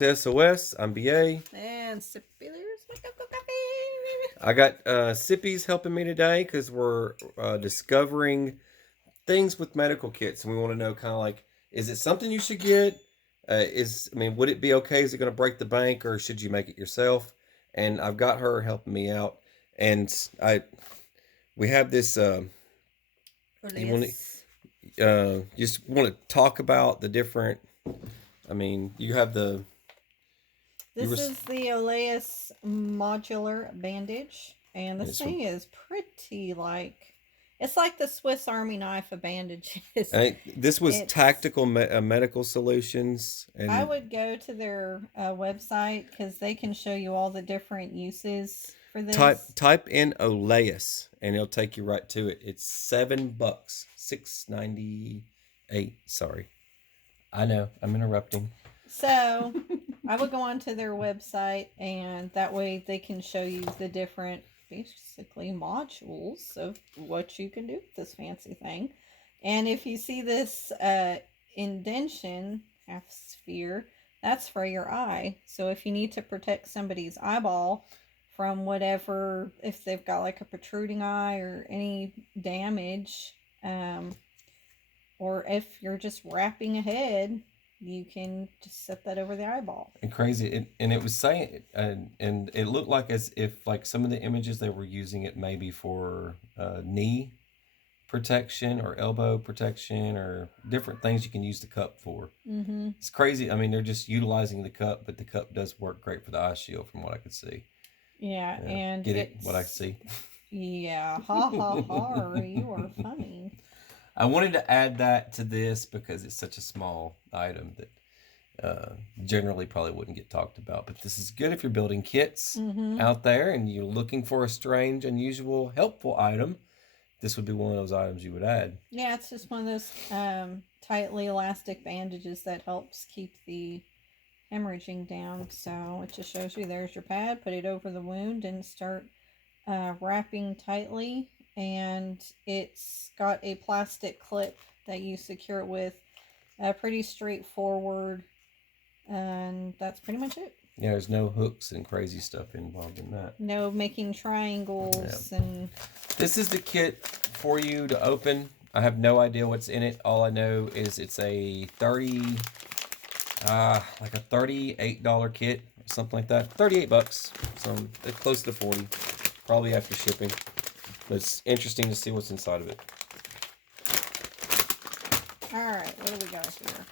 SOS, I'm B.A. And sippy, there's my coffee. I got Sippies helping me today because we're discovering things with medical kits, and we want to know kind of like, is it something you should get? Would it be okay? Is it going to break the bank, or should you make it yourself? And I've got her helping me out, and we have this. You want Elias. to just want to talk about the different. You have the you were. This is the Elias Modular Bandage. And this It's from. thing is pretty like. It's like the Swiss Army knife of bandages. This was It's. Tactical Medical Solutions, I and would go to their website because they can show you all the different uses for type this. type in Elias, and it'll take you right to it. It's $7, $6.98. Sorry, I know I'm interrupting. So I would go onto their website, and that way they can show you the different, basically, modules of what you can do with this fancy thing. And if you see this indentation, half sphere, that's for your eye. So if you need to protect somebody's eyeball from whatever, if they've got like a protruding eye or any damage, or if you're just wrapping a head, you can just set that over the eyeball. And crazy, and it was saying, and it looked like as if like some of the images they were using it maybe for knee protection or elbow protection or different things you can use the cup for. Mm-hmm. It's crazy. I mean, they're just utilizing the cup, but the cup does work great for the eye shield, from what I could see. Yeah, Yeah, and get it? What I it's see. yeah, ha ha ha, you are funny. I wanted to add that to this because it's such a small item that generally probably wouldn't get talked about. But this is good if you're building kits Mm-hmm. out there and you're looking for a strange, unusual, helpful item. This would be one of those items you would add. Yeah, it's just one of those tightly elastic bandages that helps keep the hemorrhaging down. So it just shows you there's your pad, put it over the wound and start wrapping tightly. And it's got a plastic clip that you secure it with. Pretty straightforward, and that's pretty much it. Yeah, there's no hooks and crazy stuff involved in that. No making Yeah. triangles and This is the kit for you to open. I have no idea what's in it. All I know is it's a like a $38 kit, something like that. $38, so it's close to 40, probably after shipping. But it's interesting to see what's inside of it. all right. What do we got here?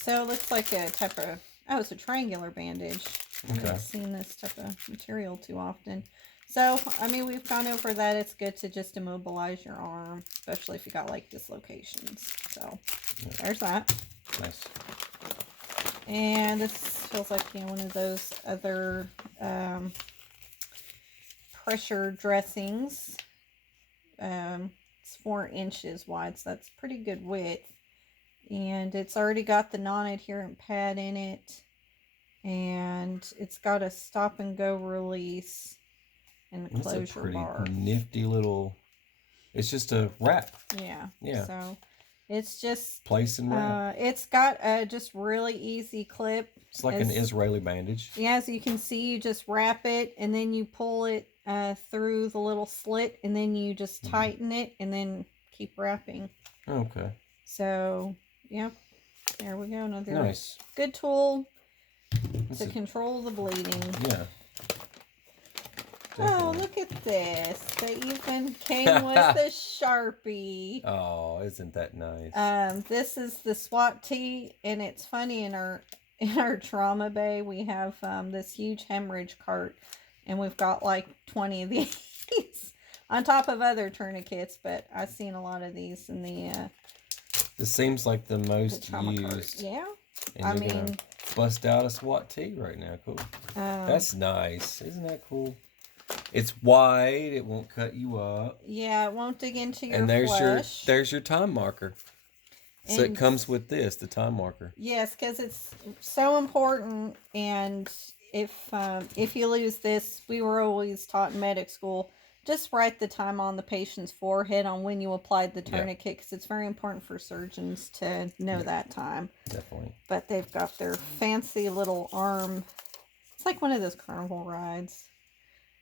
So it looks like a type of it's a triangular bandage. I haven't seen this type of material too often. So, I mean, we've gone over that. It's good to just immobilize your arm, especially if you got like dislocations. So, there's that. Nice. And this feels like one of those other pressure dressings. It's 4 inches wide, so that's pretty good width. And it's already got the non-adherent pad in it. And it's got a stop and go release and a closure It's a pretty bar. nifty little. It's just a wrap. Yeah. Yeah. So it's just place and wrap. It's got a just really easy clip. It's like an Israeli bandage. Yeah, as you can see, you just wrap it and then you pull it through the little slit and then you just tighten it and then keep wrapping. Okay. So, yeah, there we go. Another nice. Good tool to control the bleeding. Yeah. Oh, look at this. They even came with a Sharpie. Oh, isn't that nice? This is the SWAT tee, and it's funny, in our trauma bay, we have this huge hemorrhage cart, and we've got like 20 of these on top of other tourniquets, but I've seen a lot of these in the this seems like the most used. Cart. Yeah. And I mean, bust out a SWAT tee right now. Cool. That's nice. Isn't that cool? It's wide. It won't cut you up. Yeah, it won't dig into your flesh. There's your time marker. So it comes with this, the time marker. Yes, because it's so important. And if you lose this, we were always taught in medic school just write the time on the patient's forehead on when you applied the Yeah. tourniquet, because it's very important for surgeons to know that time. Definitely. But they've got their fancy little arm. It's like one of those carnival rides.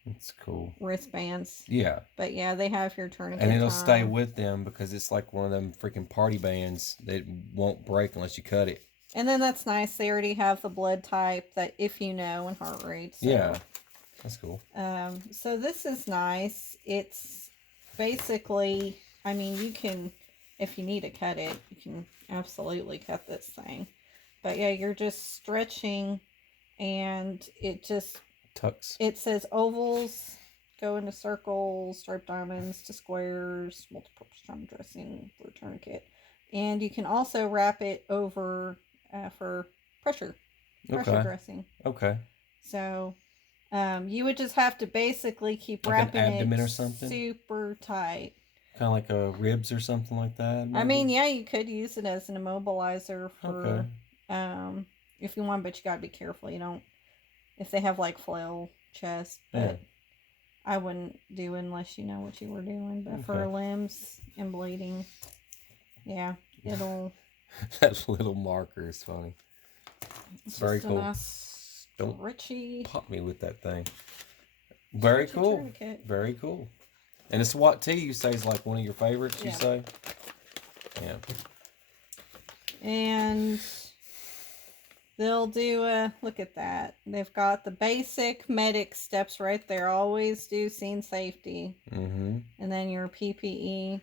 It's cool. Wristbands. Yeah. But yeah, they have your tourniquet And it'll time. stay with them because it's like one of them freaking party bands that won't break unless you cut it. And then that's nice. They already have the blood type that if you know and heart rate. So. Yeah. That's cool. So this is nice. It's basically, I mean, you can, if you need to cut it, you can absolutely cut this thing. But yeah, you're just stretching, and it just Tucks. It says ovals go into circles, striped diamonds to squares, multi-purpose trauma dressing for tourniquet, and you can also wrap it over for pressure dressing. Okay. So. You would just have to basically keep like wrapping an abdomen it or something? super tight. Kind of like a ribs or something like that. Maybe? I mean, yeah, you could use it as an immobilizer for, Okay. if you want, but you gotta be careful. You don't, if they have like flail chest, but Yeah. I wouldn't do unless you know what you were doing. But for limbs and bleeding, yeah, it'll. That little marker is funny. It's very just cool. A nice Don't Richie. pop me with that thing. Very cool. Tourniquet. Very cool. And the SWAT T you say is like one of your favorites, you say? Yeah. And they'll do a, look at that. They've got the basic medic steps right there. Always do scene safety. Mm-hmm. And then your PPE.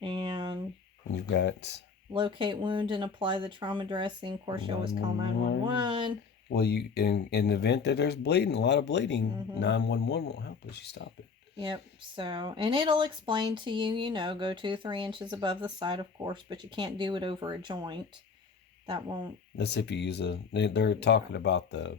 And you've got locate wound and apply the trauma dressing. Of course, you always call 911. Well, you in the event that there's bleeding, a lot of bleeding, 911 won't help unless you stop it. Yep. So, and it'll explain to you, you know, go 2 or 3 inches above the site, of course, but you can't do it over a joint. That won't. That's if you use they're talking about the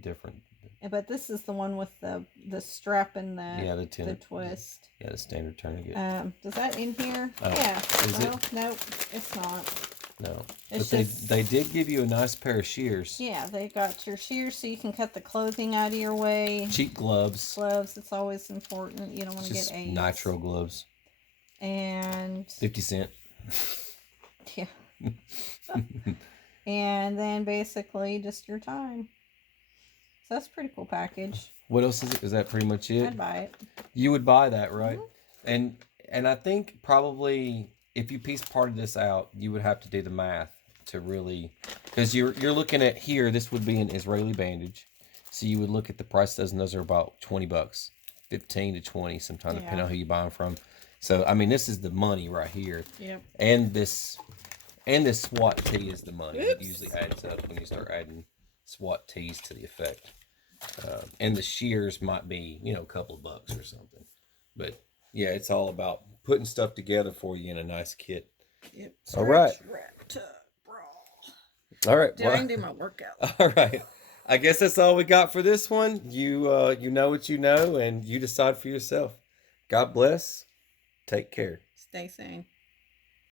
different. But this is the one with the strap and the twist. Yeah, the standard tourniquet. Does that in here? Oh, yeah. Is it? Nope, it's not. No. It's but just, they did give you a nice pair of shears. Yeah, they got your shears so you can cut the clothing out of your way. Cheap gloves. Gloves, it's always important. You don't want to get AIDS. Nitro gloves. And 50 cents. Yeah. And then basically just your time. So that's a pretty cool package. What else is it? Is that pretty much it? I'd buy it. You would buy that, right? Mm-hmm. And I think probably if you piece part of this out, you would have to do the math to really, because you're looking at here. This would be an Israeli bandage, so you would look at the price. Those are about $20, 15 to 20, sometimes depending on who you buy them from. So I mean, this is the money right here. Yep. And this SWAT T is the money. It usually adds up when you start adding SWAT T's to the effect. And the shears might be, a couple of bucks or something. But yeah, it's all about putting stuff together for you in a nice kit. Yep. All right. Wrapped up, bra. All right. I can do my workout. All right. I guess that's all we got for this one. You know what you know, and you decide for yourself. God bless. Take care. Stay sane.